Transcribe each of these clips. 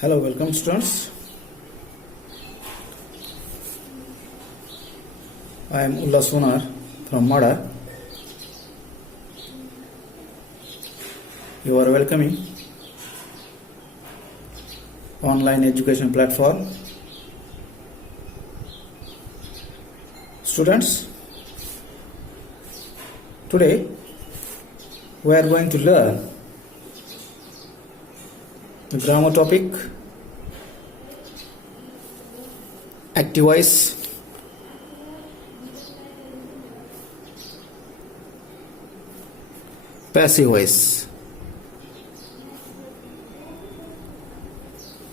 Hello, welcome students. I am Ullas Sonar from Mada. You are welcoming online education platform. Students, today we are going to learn the grammar topic, active voice, passive voice.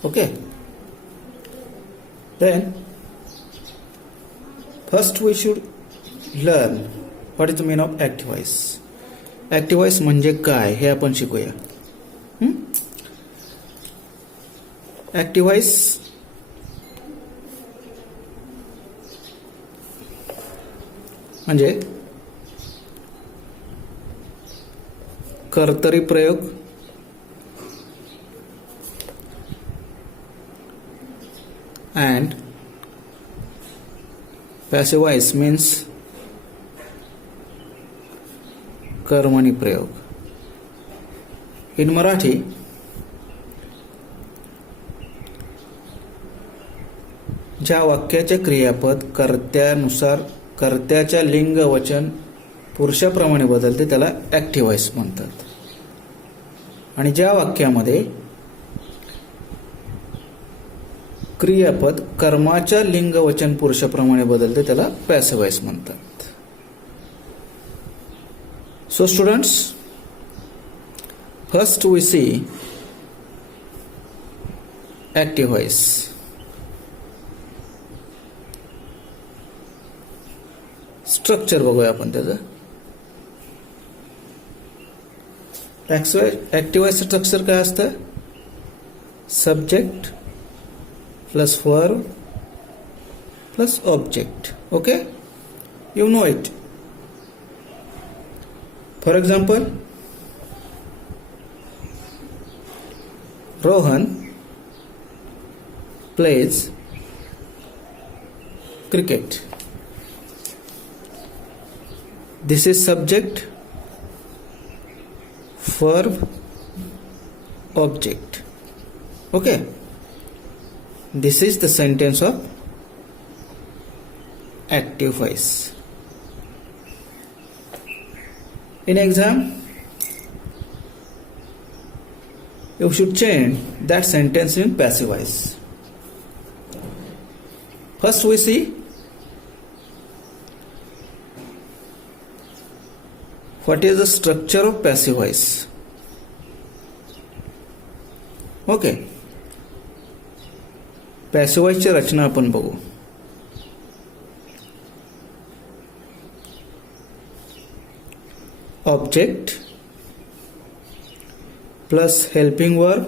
Okay. Then first we should learn what is the meaning of active voice. Active voice म्हणजे काय हे आपण शिकूया. Active voice म्हणजे कर्तरी प्रयोग and passive voice means कर्मणी प्रयोग. In Marathi, ज्या वाक्याचे क्रियापद कर्त्यानुसार कर्त्याच्या लिंग वचन पुरुषाप्रमाणे बदलते त्याला ऍक्टिव्ह व्हॉइस म्हणतात. आणि ज्या वाक्यामध्ये क्रियापद कर्माच्या लिंग वचन पुरुषाप्रमाणे बदलते त्याला पॅसिव्ह व्हॉइस म्हणतात. So students, first we see active voice. Structure बघूया आपण त्याचं. ऍक्टिव्ह व्हॉइसचं स्ट्रक्चर काय असतं? Subject plus verb plus object. Okay, you know it. For example, Rohan plays cricket. This is subject, verb, object. Okay. This is the sentence of active voice. In exam, you should change that sentence in passive voice. First we see what is the structure of passive voice. Okay. Passive voice ची रचना आपण बघू. Object plus helping verb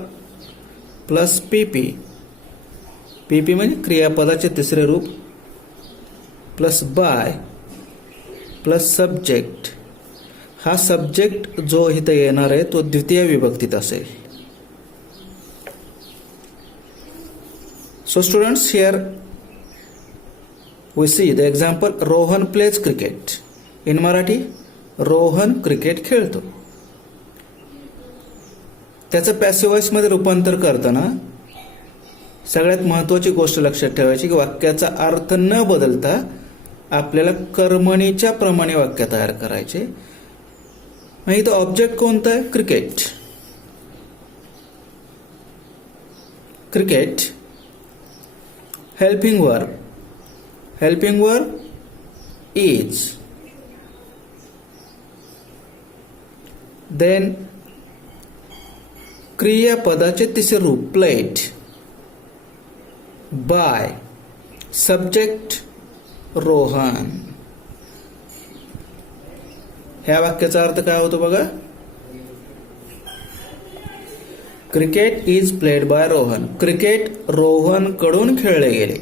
plus PP. PP म्हणजे क्रियापदाचे तिसरे रूप plus by plus subject. हा subject जो इथे येणार आहे तो द्वितीय विभक्तीत असेल. So students, here we see the example, Rohan plays cricket. In Marathi, Rohan cricket खेळतो. त्याचं पॅसिव्ह व्हॉइस मध्ये रूपांतर करताना सगळ्यात महत्वाची गोष्ट लक्षात ठेवायची की वाक्याचा अर्थ न बदलता आपल्याला कर्मणीच्या प्रमाणे वाक्य तयार करायचे. इथं ऑब्जेक्ट कोणता आहे? Cricket. Cricket. Helping verb. Helping verb is. Then क्रियापदाचे तिसरे रूप प्लेड. बाय. सब्जेक्ट रोहन. ह्या वाक्याचा अर्थ काय होतो बघा. Cricket is played by Rohan. Cricket Rohan कडून खेळले गेले.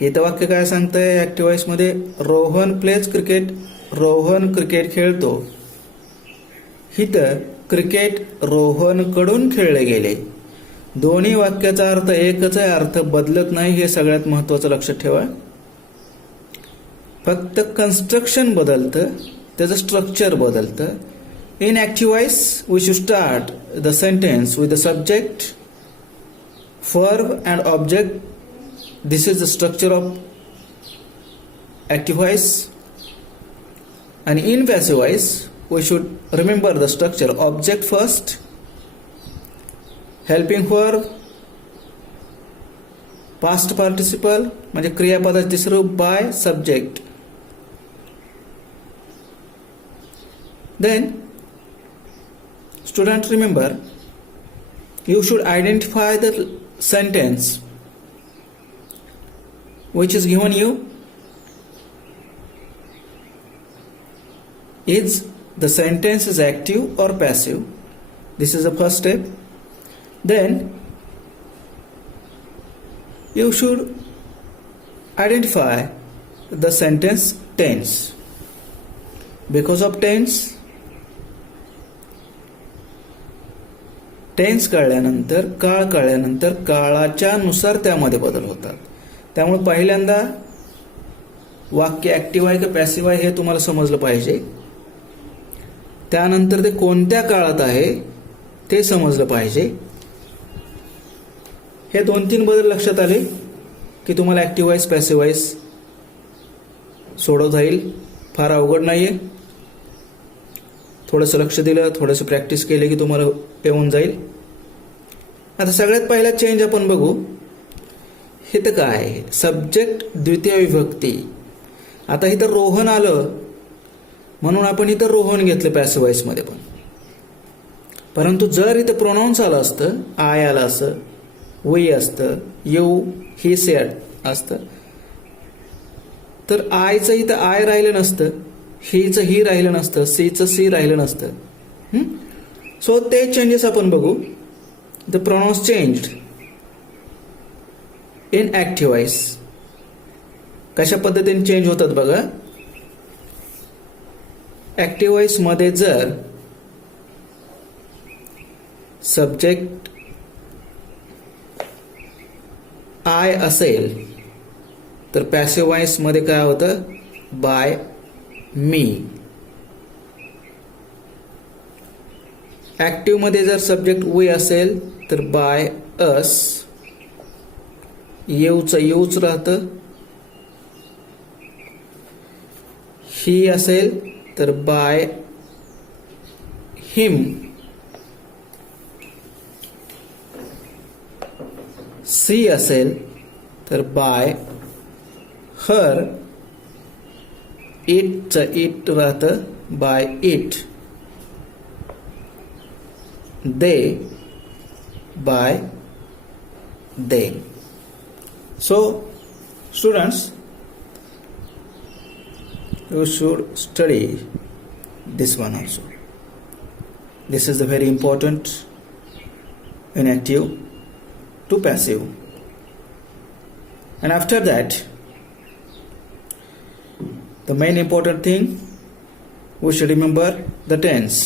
हे तर वाक्य काय सांगतंय ऍक्टिव्ह व्हॉइस मध्ये? Rohan plays cricket. Rohan cricket खेळतो. हिथं क्रिकेट रोहन कडून खेळले गेले. दोन्ही वाक्याचा अर्थ एकच आहे, अर्थ बदलत नाही, हे सगळ्यात महत्त्वाचं लक्षात ठेवा. फक्त कन्स्ट्रक्शन बदलतं, त्याचं स्ट्रक्चर बदलतं. In active voice we should start the sentence with the subject, verb and object. This is the structure of active voice. And in passive voice we should remember the structure: object first, helping verb, past participle म्हणजे क्रियापदाचे तिसरे रूप by, subject. Then student, remember, you should identify the sentence which is given you. Is the sentence is active or passive? This is the first step. Then you should identify the sentence tense. Because of tense कळल्यानंतर, काळ कळल्यानंतर काळाच्या नुसार त्यामध्ये बदल होतात. त्यामुळे पहिल्यांदा वाक्य ॲक्टिव्ह आहे का पॅसिव्ह आहे हे तुम्हाला समजलं पाहिजे. त्यानंतर ते कोणत्या काळात आहे ते समजलं पाहिजे. हे 2-3 बदल लक्षात आले की तुम्हाला ॲक्टिव्ह वॉइस पॅसिव्ह वॉइस सोडवता येईल. फार अवघड नाही आहे. थोडंसं लक्ष दिलं, थोडंसं प्रॅक्टिस केले की तुम्हाला येऊन जाईल. आता सगळ्यात पहिला चेंज आपण बघू. हे तर काय, सब्जेक्ट द्वितीय विभक्ती. आता इथं रोहन आलं म्हणून आपण इथं रोहन घेतलं पॅसिव्ह वॉइसमध्ये पण. परंतु जर इथं प्रोनाउन्स आलं असतं, आय आलं असतं, वी असतं, यू, ही, सेड असतं, तर आयचं इथं आय राहिलं नसतं, हीचं ही राहिलं नसतं, सीचं सी राहिलं नसतं. सो ते चेंजेस आपण बघू. The pronounce changed in active voice. कशा पद्धतीने चेंज होतात बघा. ॲक्टिव्ह वॉइस मध्ये जर सब्जेक्ट आय असेल तर पॅसिव्ह वॉइस मध्ये काय होतं, बाय मी. ॲक्टिव्ह मध्ये जर सब्जेक्ट वी असेल तर बाय अस. येऊचं येऊच राहतं. ही असेल तर बाय हिम. सी असेल तर बाय हर. इटचं इट राहतं by it. They by they. So students, you should study this one also. This is the very important in active to passive. And after that, the main important thing, we should remember the tense.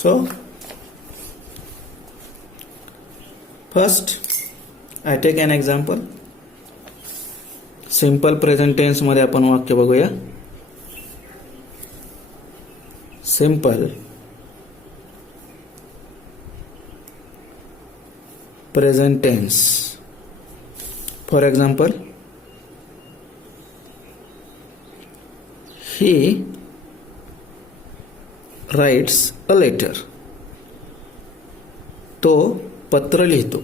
So first I take an example. Simple present tense मध्ये आपण वाक्य बघूया. Simple present tense. For example, he writes a letter. तो पत्र लिहितो.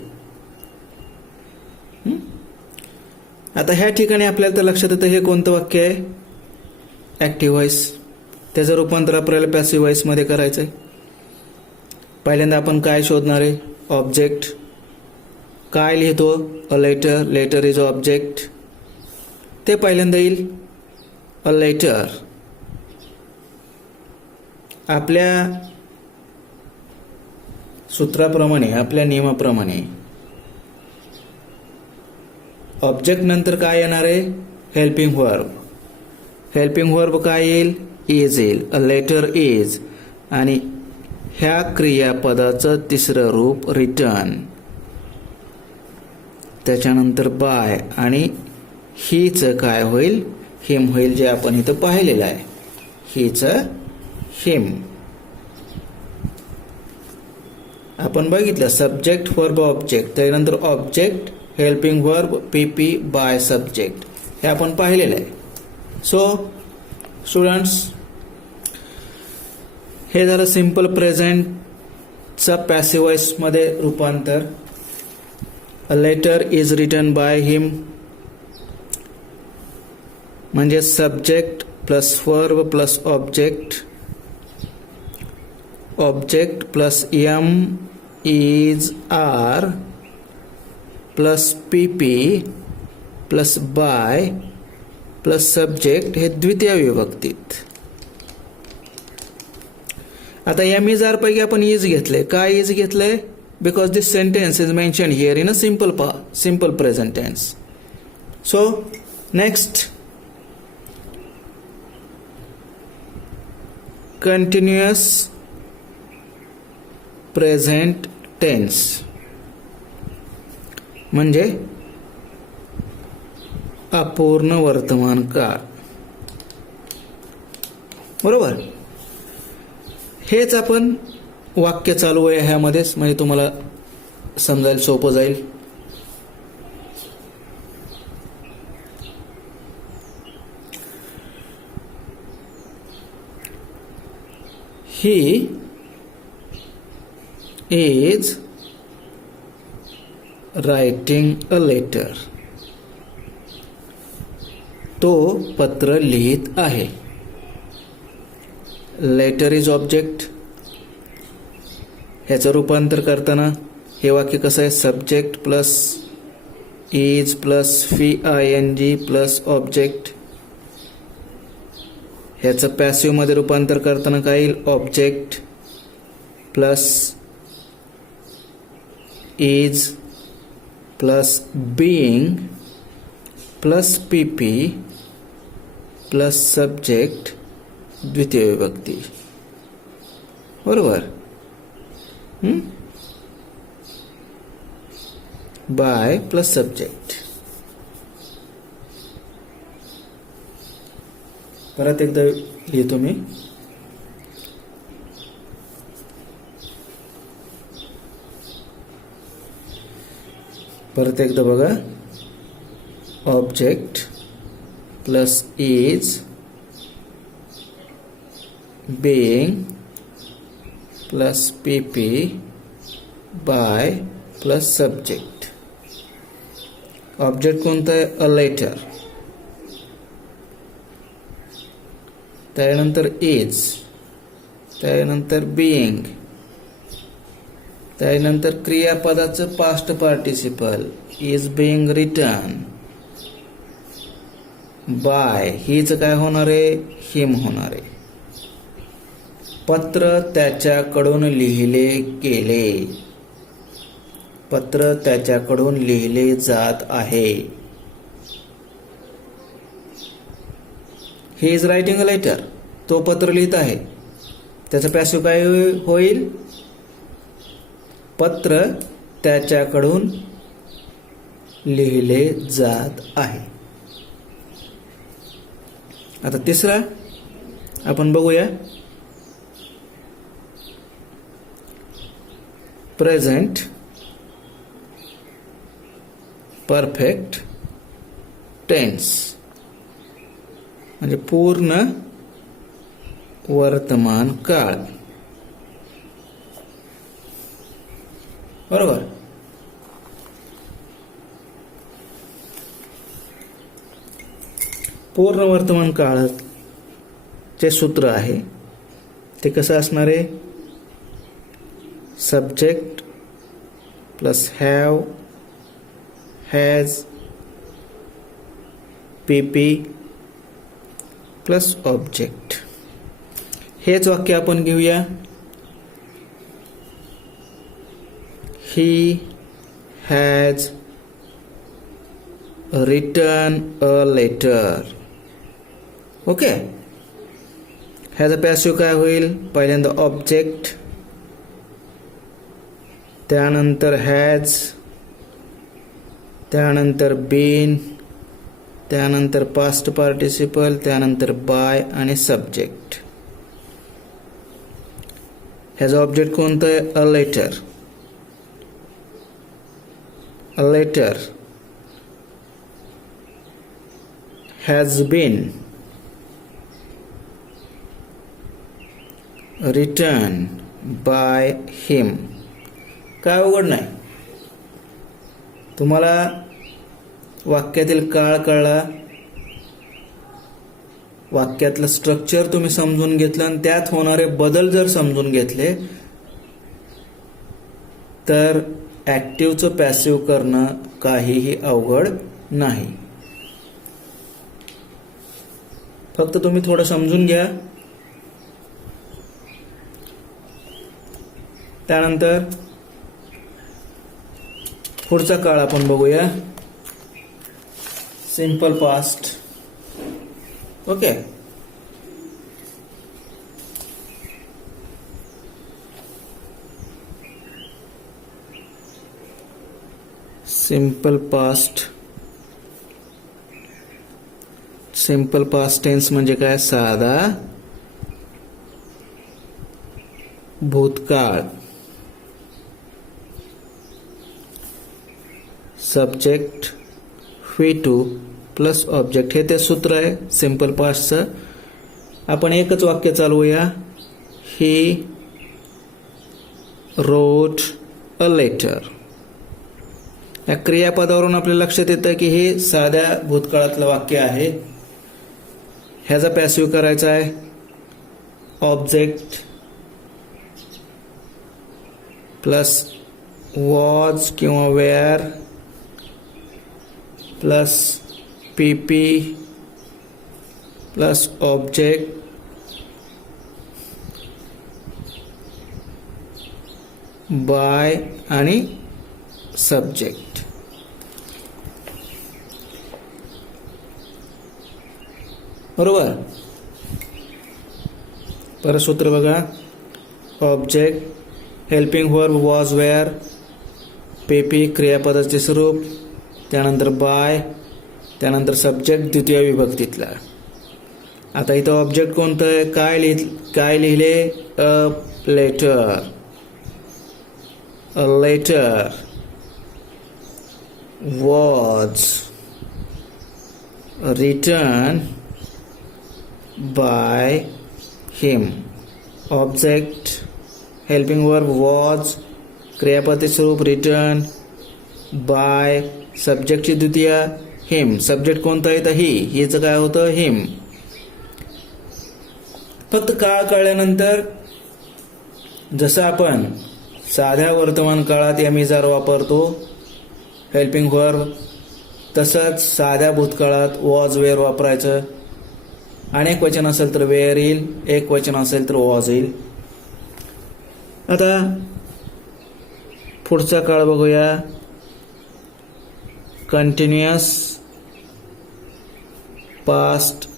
आता ह्या ठिकाणी आपल्याला तर लक्षात येतं हे कोणतं वाक्य आहे, ॲक्टिव्ह व्हॉइस. त्याचं रूपांतर आपल्याला पॅसिव्ह व्हॉइस मध्ये करायचं आहे. पहिल्यांदा आपण काय शोधणार आहे, ऑब्जेक्ट. काय लिहितो, a letter. Letter is object. ते पहिल्यांदा येईल, अ लेटर. आपल्या सूत्राप्रमाणे, आपल्या नियमाप्रमाणे ऑब्जेक्ट नंतर काय येणार आहे, हेल्पिंग वर्ब. हेल्पिंग वर्ब काय येईल? इज येईल. A letter is. आणि ह्या क्रियापदाचं तिसरं रूप रिटर्न. त्याच्यानंतर बाय आणि हीच काय होईल? हिम होईल, जे आपण इथं पाहिलेलं आहे. हीच हिम. आपण बघितलं सब्जेक्ट वर्ब ऑब्जेक्ट, त्यानंतर ऑब्जेक्ट हेल्पिंग वर्ब पीपी बाय सब्जेक्ट, हे आपण पाहिलेलं आहे. सो स्टुडंट्स, हे झालं सिंपल प्रेझेंटचा पॅसिव्ह वॉइस मध्ये रूपांतर. A letter is written by him म्हणजे subject plus verb plus object, object plus am is are plus PP plus by plus subject, हे द्वितीय विभक्तीत. आता एम इज आर पैकी आपण इज घेतले. काय इज घेतले? Because this sentence is mention here in a simple present tense. So next, continuous present tense म्हणजे अपूर्ण वर्तमान काळ. बरोबर. हेच आपण वाक्य चालू आहे ह्यामध्येच, म्हणजे तुम्हाला समजायला सोपं जाईल. He is writing a letter. तो पत्र लिहित आहे. Letter is object. ह्याचं रूपांतर करताना हे वाक्य कसं आहे? Subject plus is plus VING plus object. ह्याचं पॅसिव्ह मध्ये रूपांतर करताना काय येईल? Object plus is plus being plus PP plus subject द्वितीय विभक्ती. बरोबर. By plus subject. परत एकदा लिहितो मी. परत एकदा बघा. Object plus is being plus PP by plus subject. Object कोणता आहे? A letter. त्यानंतर इज, त्यानंतर बीइंग, त्यानंतर क्रियापदाचं past participle is being written by. हीच काय होणार आहे? हिम होणार आहे. पत्र त्याच्याकडून लिहिले गेले. पत्र त्याच्याकडून लिहिले जात आहे. He is writing a letter. तो पत्र लिहित आहे. त्याचं पॅसिव्ह काय होईल? पत्र त्याच्याकडून लिहिले जात आहे. आता तिसरा आपण बघूया. प्रेझेंट परफेक्ट टेन्स म्हणजे पूर्ण वर्तमान काळ. बरोबर. पूर्ण वर्तमान काळाचे सूत्र आहे ते कसं असणार आहे? Subject plus have has PP plus object. हेच वाक्य आपण घेऊया. He has written a letter. Okay. ह्याचा पॅसिव्ह काय होईल? पहिल्यांदा ऑब्जेक्ट, त्यानंतर हॅज, त्यानंतर बीन, त्यानंतर पास्ट पार्टिसिपल, त्यानंतर बाय आणि सब्जेक्ट. ह्याचं ऑब्जेक्ट कोणतं आहे? A letter. A letter has been written by him. काय अवघड नाही. तुम्हाला वाक्यातील काळ कळला, वाक्यातलं स्ट्रक्चर तुम्ही समजून घेतलं आणि त्यात होणारे बदल जर समजून घेतले तर ॲक्टिव्हचं पॅसिव्ह करणं काहीही अवघड नाही. फक्त तुम्ही थोडं समजून घ्या. त्यानंतर पुढचा काळ आपण बघूया. Simple past. Okay. Simple past. Simple past tense म्हणजे काय? साधा भूतकाळ. Subject V two plus object हे ते सूत्र आहे सिंपल पास्टचं. आपण एकच वाक्य चालवूया. He wrote a letter. या क्रियापदावरून आपल्या लक्षात येतं की हे साध्या भूतकाळातलं वाक्य आहे. ह्याचा पॅसिव्ह करायचा आहे ऑब्जेक्ट प्लस वॉज किंवा wear plus PP plus object by आणि सब्जेक्ट. बरोबर. परत सूत्र बघा. Object helping verb was were, पीपी क्रियापदाचे स्वरूप, त्यानंतर बाय, त्यानंतर सब्जेक्ट द्वितीय विभक्तीतला. आता इथं ऑब्जेक्ट कोणतं आहे? काय लिहिले? A letter. A letter was written by him. Object helping verb was, क्रियापदाचे स्वरूप रिटर्न, बाय, सब्जेक्टची द्वितीय हिम. सब्जेक्ट कोणता आहे? तर ही. हिचं काय होतं? हिम. फक्त काळ कळल्यानंतर जसं आपण साध्या वर्तमान काळात एमिजार वापरतो हेल्पिंग वर्ब, तसंच साध्या भूतकाळात वॉज वेअर वापरायचं. अनेक वचन असेल तर वेअर येईल, एक वचन असेल तर वॉज येईल. आता पुढचा काळ बघूया. कंटिन्युअस पास्ट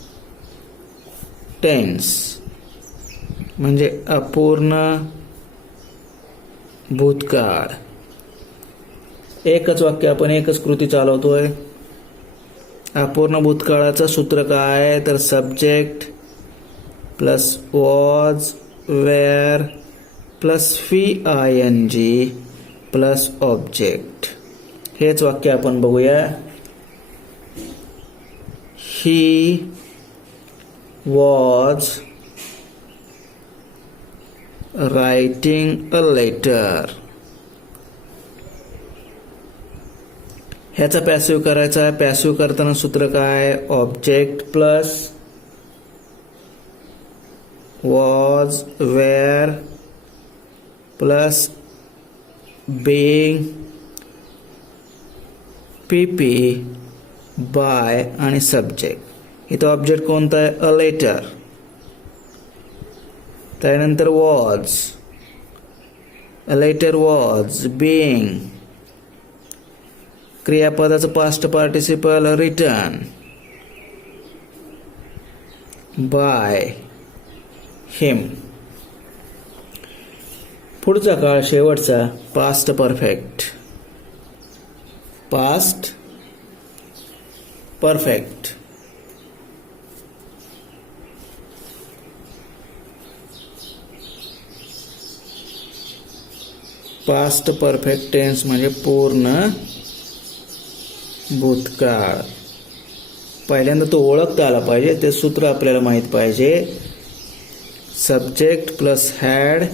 टेन्स म्हणजे अपूर्ण भूतकाळ. एकच वाक्य आपण एकच कृती चालवतोय. अपूर्ण भूतकाळाचं सूत्र काय आहे? तर subject plus was were plus VING plus object. हेच वाक्य आपण बघूया. He was writing a letter. ह्याचा पॅसिव्ह करायचा आहे. पॅसिव्ह करताना सूत्र काय? Object plus was were plus being PP by आणि सब्जेक्ट. इथं ऑब्जेक्ट कोणता आहे? A letter. त्यानंतर was, a letter was being, क्रियापदाचं past participle written by him. पुढचा काळ शेवटचा past perfect. Past perfect. Past perfect tense म्हणजे पूर्ण भूतकाळ. पहिल्यांदा तो ओळखता आला पाहिजे, ते सूत्र आपल्याला माहित पाहिजे. Subject plus had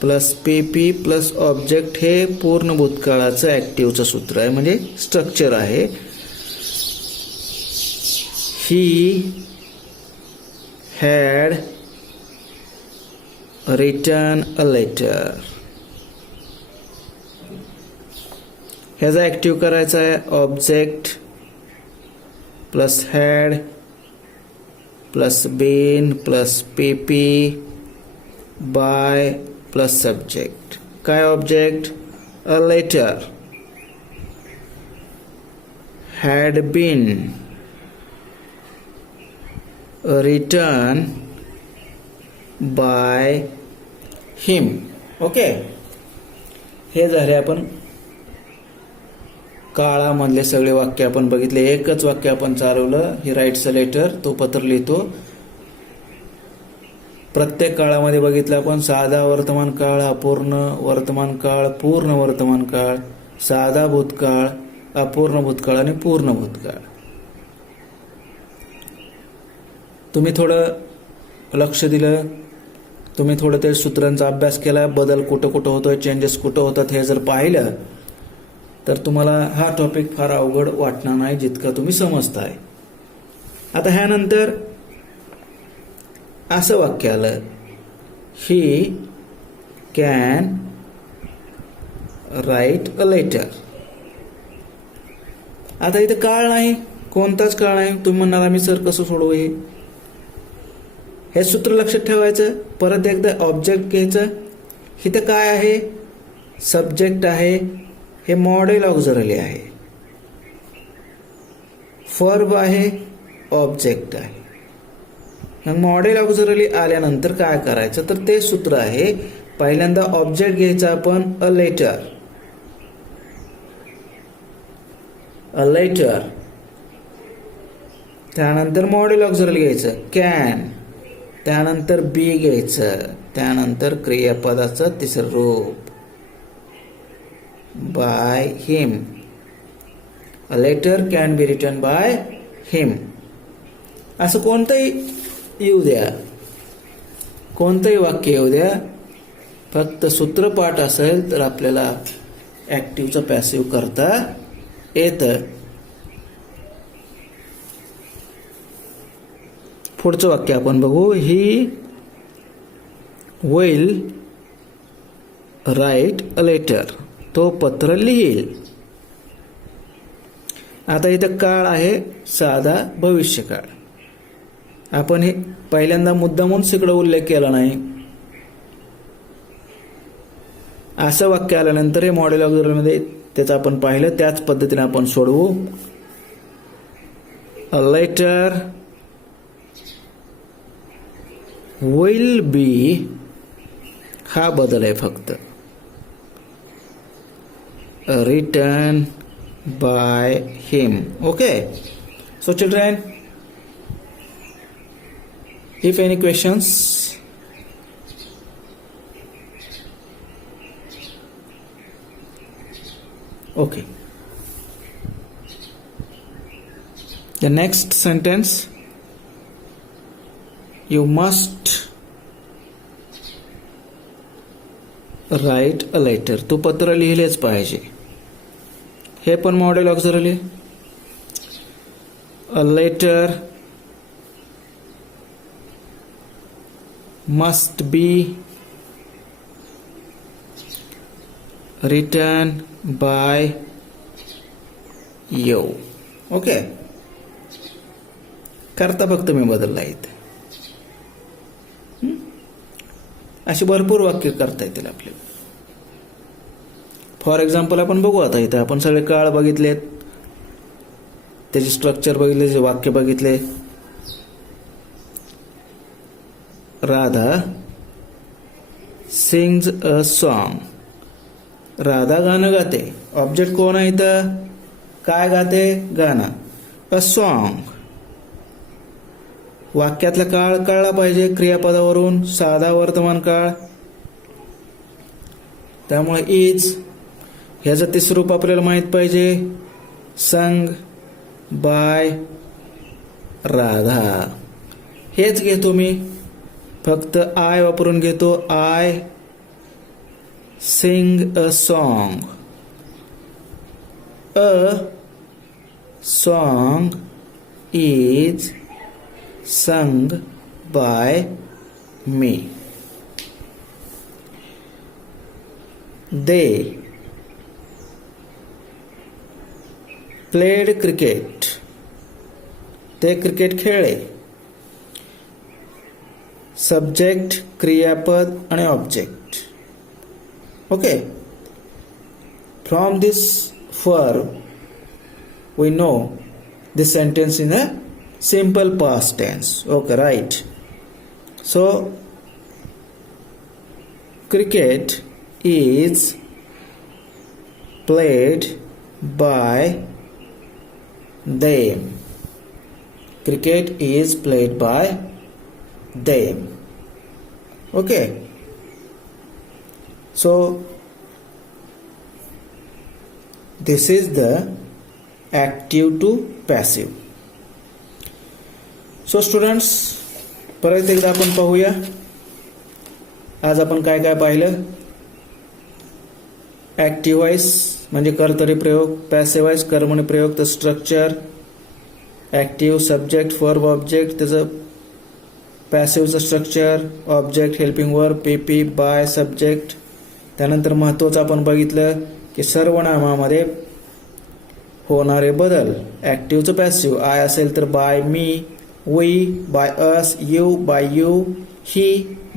plus PP plus object हे पूर्ण भूतकाळाचं ऍक्टिव्हचं सूत्र आहे, म्हणजे स्ट्रक्चर आहे. He had written a letter. ह्याचा ऍक्टिव्ह करायचा आहे object plus had plus been plus PP by plus subject. काय object? A letter had been written by him. Okay, हे झाले आपण काळामधले सगळे वाक्य आपण बघितले. एकच वाक्य आपण चालवलं, ही राईट्स अ लेटर, तो पत्र लिहितो. प्रत्येक काळामध्ये बघितलं आपण साधा वर्तमान काळ, अपूर्ण वर्तमान काळ, पूर्ण वर्तमान काळ, साधा भूतकाळ, अपूर्ण भूतकाळ आणि पूर्ण भूतकाळ. तुम्ही थोडं लक्ष दिलं, तुम्ही थोडं ते सूत्रांचा अभ्यास केला, बदल कुठं कुठं होतोय, चेंजेस कुठं होतात हे जर पाहिलं तर तुम्हाला हा टॉपिक फार अवघड वाटणार नाही जितका तुम्ही समजताय. आता ह्यानंतर असं वाक्य आलं, he can write a letter. आता इथे काळ नाही, कोणताच काळ नाही. तुम्ही म्हणणार आम्ही सर कसं सोडवू हे सूत्र लक्षात ठेवायचं. परत एकदा ऑब्जेक्ट घ्यायचं. इथं काय आहे? सब्जेक्ट आहे, हे मॉडेल ऑक्झिलरी आहे. वर्ब आहे, ऑब्जेक्ट आहे. मग मॉडेल ऑक्झिलरी आल्यानंतर काय करायचं तर ते सूत्र आहे. पहिल्यांदा ऑब्जेक्ट घ्यायचा आपण अ लेटर. A letter. त्यानंतर मॉडेल ऑक्झिलरी घ्यायचं कॅन. त्यानंतर बी घ्यायचं. त्यानंतर क्रियापदाचं तिसरं रूप by him. A letter can be written by him. असं कोणतंही येऊ द्या, कोणतंही वाक्य येऊ द्या, फक्त सूत्रपाठ असेल तर आपल्याला ऍक्टिव्हचं पॅसिव्ह करता येतं. पुढचं वाक्य आपण बघू. He will write a letter. तो पत्र लिहिल. आता इथं काळ आहे साधा भविष्यकाळ. आपण हे पहिल्यांदा मुद्दामून इकडे उल्लेख केला नाही. असं वाक्य आल्यानंतर हे मॉडेल ऑक्झिलरीमध्ये त्याचं आपण पाहिलं, त्याच पद्धतीने आपण सोडवू. अ लेटर विल बी, हा बदल आहे फक्त, return by him. Okay, so children, if any questions? Okay, the next sentence, you must write a letter. तू पत्र लिहिलेच पाहिजे. हे पण modal auxiliary. A letter must be written by you. Okay, करता फक्त मी बदलला इथे. अशी भरपूर वाक्य करता येतील आपल्याला. फॉर एक्झाम्पल आपण बघू आता इथे आपण सगळे काळ बघितलेत, त्याचे स्ट्रक्चर बघितले, जे वाक्य बघितले. Radha sings a song. Radha गाणं गाते. ऑब्जेक्ट कोण आहे इथं? काय गाते? गाणं. A song. वाक्यातला काळ कळला पाहिजे क्रियापदावरून, साधा वर्तमान काळ. त्यामुळे इज ह्याचं तिसरं रूप आपल्याला माहित पाहिजे. Sung by Radha. हेच घेतो मी, फक्त आय वापरून घेतो. I sing a song. A song is sung by me. They played cricket. ते क्रिकेट खेळले. सब्जेक्ट, क्रियापद आणि object. Okay. From this verb we know this sentence in a simple past tense. Okay, right. So cricket is played by them. Cricket is played by them. Okay. So this is the active to passive. So students, परत एकदा आपण पाहूया आज आपण काय काय पाहिलं. Active voice म्हणजे कर्तरी प्रयोग, पॅसिव्ह वॉइस कर्मणी प्रयोग, तर structure, active subject verb object, त्याचं पॅसिव्हचं स्ट्रक्चर, ऑब्जेक्ट हेल्पिंग वर्ब, पीपी बाय सब्जेक्ट. त्यानंतर महत्त्वाचं आपण बघितलं की सर्वनामामध्ये होणारे बदल. ऍक्टिव्हचं पॅसिव्ह, आय असेल तर by me, we by us, you by you, he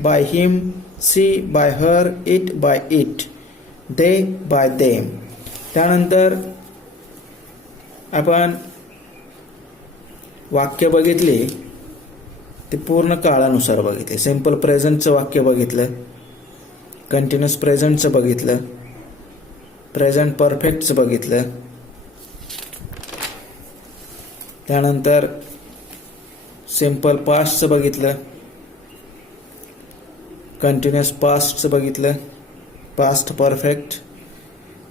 by him, she by her, it by it, they by them. त्यानंतर आपण वाक्य बघितली ते पूर्ण काळानुसार बघितले. सिंपल प्रेझेंटचं वाक्य बघितलं, कंटिन्युअस प्रेझेंटचं बघितलं, प्रेझेंट परफेक्टचं बघितलं. त्यानंतर सिंपल पास्टचं बघितलं, कंटिन्युअस पास्टचं बघितलं, पास्ट परफेक्ट.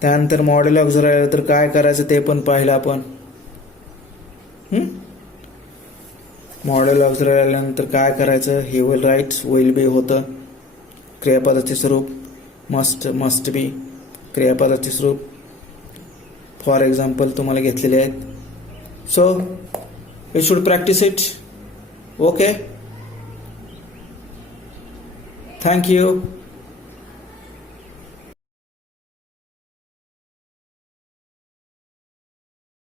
त्यानंतर मॉडेल ऑक्झिलरी तर काय करायचं ते पण पाहिलं आपण. मॉडेल ऑक्झिलरी आल्यानंतर काय करायचं, he will writes, will be होतं क्रियापदाचे स्वरूप, मस्ट, मस्ट बी क्रियापदाचे स्वरूप. फॉर एक्झाम्पल तुम्हाला घेतलेले आहेत. So we should practise it. Okay, thank you.